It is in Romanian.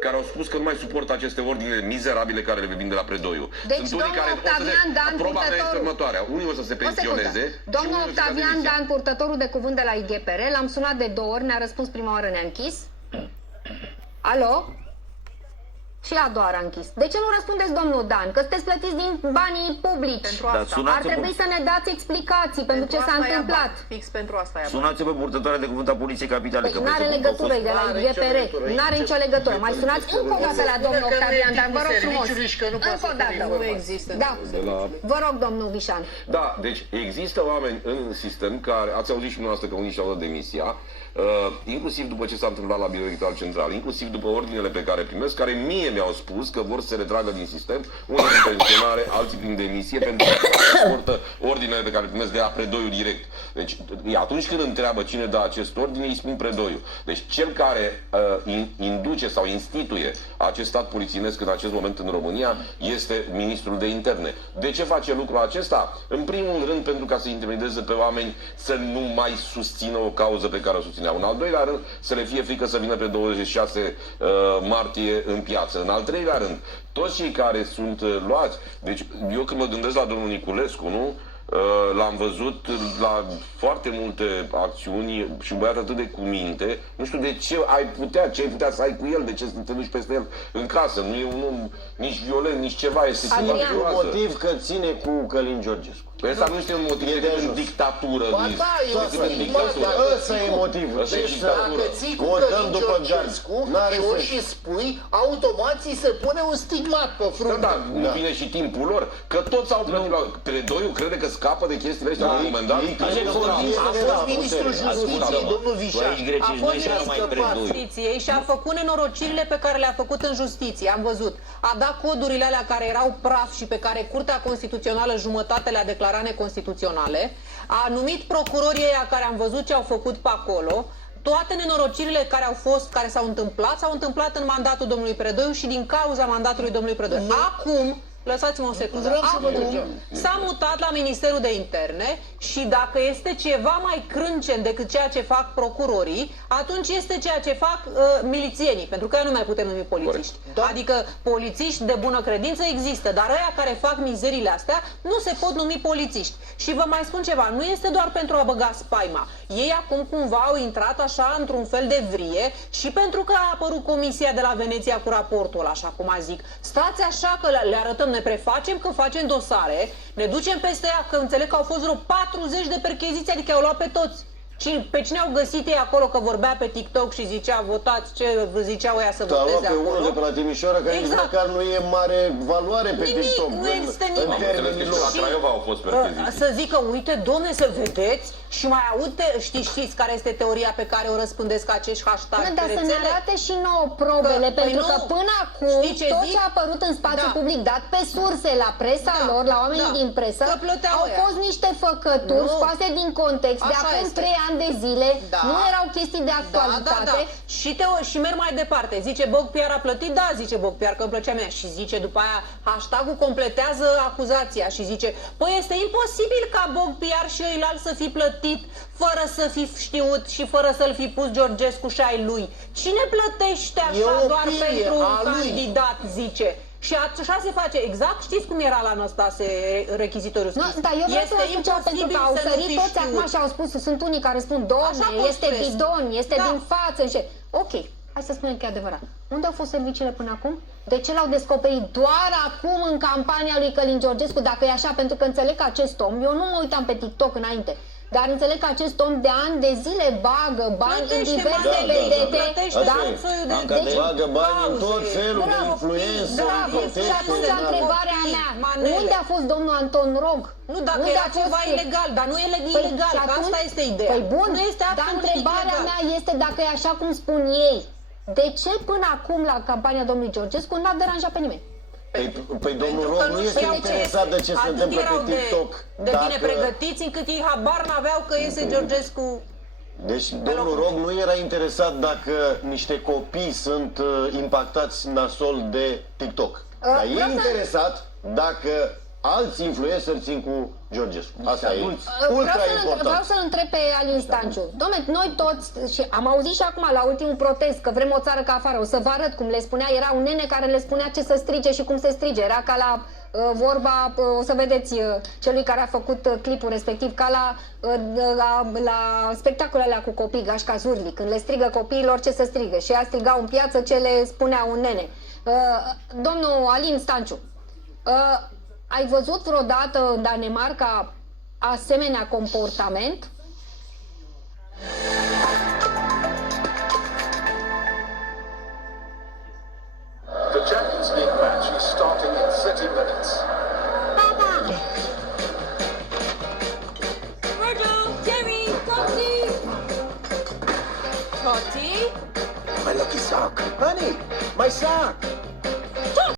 care au spus că nu mai suportă aceste ordine mizerabile care le vin de la Predoiu. Deci, Sunt unii care Octavian Dan, proba mea este următoarea. Unii o să se pensioneze. Domnul Octavian Dan, purtătorul de cuvânt de la IGPR, l-am sunat de 2 ori, ne-a răspuns prima oară, ne-a închis. Alo? Și a doua oară a închis. De ce nu răspundeți, domnul Dan? Că sunteți plătiți din banii publici. Pentru asta. Ar trebui să ne dați explicații pentru ce s-a întâmplat. Fix pentru asta e. Sunați-vă purtătoarea de cuvânt a Poliției Capitale. Păi n-are legătură, e de la IGPR. N-are nicio legătură. Mai sunați încă o dată la domnul Octavian Dan, vă rog frumos. Încă o dată. Nu există. Da. Vă rog, domnul Vișan. Da, deci există oameni în sistem care, ați auzit și dumneavoastră că unii și-au dat demisia, inclusiv după ce s-a întâmplat la Biroul Electoral Central, inclusiv după ordinele pe care primesc, care mie mi-au spus că vor să se retragă din sistem, unii prin pensionare, alții prin demisie, pentru că suportă ordinele pe care le primesc de la Predoiu direct. Deci atunci când întreabă cine dă acest ordine, îi spun Predoiu. Deci cel care induce sau instituie acest stat polițienesc în acest moment în România este ministrul de interne. De ce face lucrul acesta? În primul rând pentru ca să intimideze pe oameni să nu mai susțină o cauză pe care o susțineau. În al doilea rând, să le fie frică să vină pe 26 martie în piață. În al treilea rând, toți cei care sunt luați, deci eu când mă gândesc la domnul Niculescu, nu? L-am văzut la foarte multe acțiuni și un băiat atât de cu minte. Nu știu de ce ai putea să ai cu el, de ce să te duci peste el în casă. Nu e un om nici violent, nici ceva. Este ceva un motiv că ține cu Călin Georgescu. Păi ăsta nu este un motiv de dictatură. Ba da, ăsta e motivul. Deci dacă ții cu Călin Georgescu și o și spui, automat ți se pune un stigmat pe frunte. Da, nu vine și timpul lor. Că toți au plătit la Predoiu, crede că scapă de chestiile astea la un moment dat. A fost ministrul justiției, domnul Vișan. A fost ministrul justiției și a făcut nenorocirile pe care le-a făcut în justiție. Am văzut. A dat codurile alea care erau praf și pe care Curtea Constituțională jumătate le-a declarat neconstituționale, a numit procurorii ăia care am văzut ce au făcut pe acolo. Toate nenorocirile care s-au întâmplat în mandatul domnului Predoiu și din cauza mandatului domnului Predoiu. Acum, lăsați-mă o secundă. Acum s-a mutat la Ministerul de Interne și dacă este ceva mai crâncen decât ceea ce fac procurorii, atunci este ceea ce fac milițienii, pentru că nu mai putem numi polițiști. Da. Adică polițiști de bună credință există, dar ăia care fac mizerile astea nu se pot numi polițiști. Și vă mai spun ceva, nu este doar pentru a băga spaima. Ei acum cumva au intrat așa într-un fel de vrie și pentru că a apărut Comisia de la Veneția cu raportul ăla, așa cum a zic, stați așa că le arătăm, ne prefacem că facem dosare, ne ducem peste ea, că înțeleg că au fost vreo 40 de percheziții, adică au luat pe toți. Și pe cine au găsit ei acolo că vorbea pe TikTok și zicea votați ce ziceau ea să voteze acolo? Pe unul de pe la Timișoara, care nici măcar nu e mare valoare pe TikTok. Nu există nimic. La Craiova au fost percheziții. Să zică, uite, domne, să vedeți și mai aud, știți care este teoria pe care o răspândesc acești hashtag pe Dar să ne arate și nouă probele, pentru că până acum tot ce a apărut în spațiu public, dat pe surse, la presa lor, la oamenii din presă, au fost niște făcături scoase din context de acum 3 ani de zile, nu erau chestii de actualitate. Și merg mai departe. Zice Bogpiar a plătit? Da, zice Bogpiar, că îmi plăcea mea. Și zice după aia, hashtagul completează acuzația și zice, păi este imposibil ca Bogpiar și ăilalți să fi plătit fără să fi știut și fără să-l fi pus Georgescu și ai lui. Cine plătește așa doar pentru un candidat, zice? Și așa se face, exact, știți cum era la Năstase rechizitoriul scris. Dar eu vreau să vă spun ceva, pentru că au sărit toți acum și au spus, sunt unii care spun, domne, este bidon, este din față. Și... Ok, hai să spunem că e adevărat. Unde au fost serviciile până acum? De ce l-au descoperit doar acum în campania lui Călin Georgescu, dacă e așa? Pentru că înțeleg că acest om, eu nu mă uitam pe TikTok înainte, dar înțeleg că acest om de ani de zile bagă bani în diverse vedete. Bagă bani în tot felul de influență. Și atunci întrebarea mea, unde a fost domnul Anton Rog? Nu, dacă era ceva ilegal, dar nu e ilegal, că asta este ideea. Păi bun, dar întrebarea mea este dacă e așa cum spun ei. De ce până acum la campania domnului Georgescu n-a deranjat pe nimeni? Păi domnul Rog nu este interesat de ce se întâmplă pe TikTok. De bine pregătiți încât ei habar n-aveau că iese Georgescu. Deci domnul Rog nu era interesat dacă niște copii sunt impactați nasol de TikTok. Dar e interesat dacă alți influenceri țin cu Georgescu. Asta e ultra Vreau important. să-l întreb pe Alin Stanciu. Dom'le, noi toți, și am auzit și acum la ultimul protest că vrem o țară ca afară, o să vă arăt cum le spunea, era un nene care le spunea ce să strige și cum se strige. Era ca la vorba, o să vedeți, celui care a făcut clipul respectiv, ca la spectacolele alea cu copii, Gașca Zurli, când le strigă copiilor ce să strigă. Și ea striga în piață ce le spunea un nene. Domnul Alin Stanciu, ai văzut vreodată în Danemarca asemenea comportament? The Champions League match is starting in 30 minutes. Virgil, Jerry, Totti! Totti? My lucky sock. Honey, my sock.